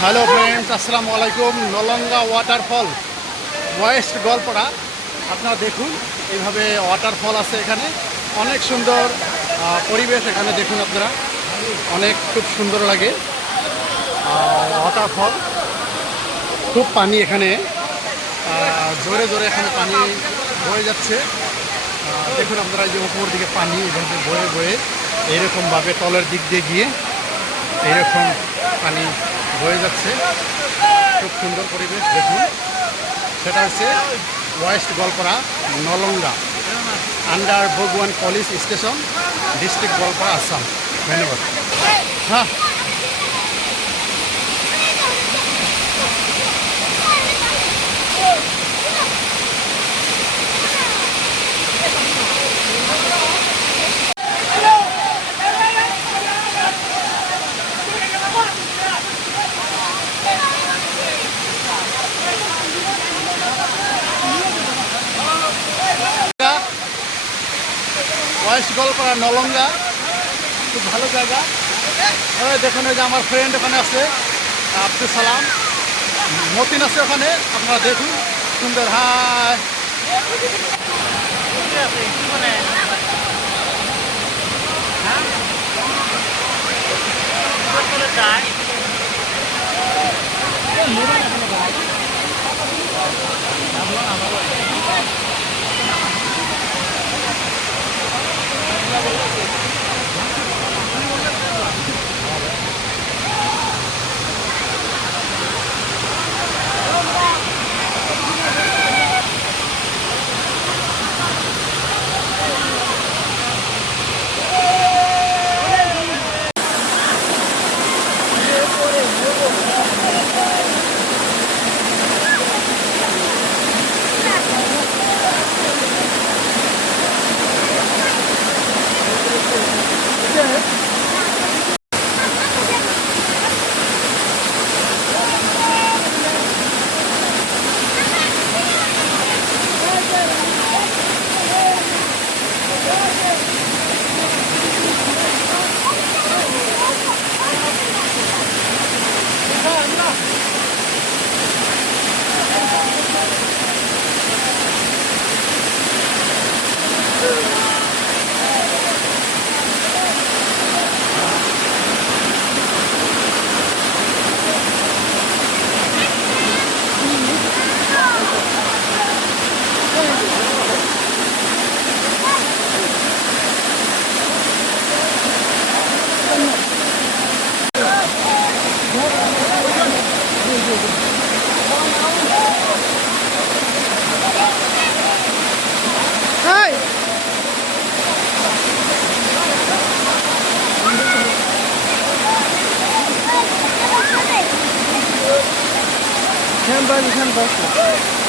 Hello friends, আসসালামু আলাইকুম। নলঙ্গা waterfall, West Goalpara. আপনারা দেখুন, এইভাবে ওয়াটারফল আছে এখানে। অনেক সুন্দর পরিবেশ এখানে। দেখুন আপনারা, অনেক খুব সুন্দর লাগে ওয়াটারফল। খুব পানি এখানে, জোরে জোরে এখানে পানি বয়ে যাচ্ছে। দেখুন আপনারা, যে উপর দিকে পানি এভাবে বয়ে বয়ে এইরকমভাবে তলের দিক দিয়ে গিয়ে এইরকম পানি বয়ে যাচ্ছে। খুব সুন্দর পরিবেশ। দেখুন, সেটা হচ্ছে ওয়েস্ট গোয়ালপাড়া, নলঙ্গা, আন্ডার ভগবান police station, district Goalpara, Assam. ধন্যবাদ। হ্যাঁ, ওয়েস্ট গোয়ালপাড়া, নলঙ্গা, খুব ভালো জায়গা। দেখুন, ওই যে আমার ফ্রেন্ড ওখানে আছে, আব্দুল সালাম, মতিন আছে ওখানে। আপনারা দেখুন, সুন্দর। Hi, Sen ben sen bak.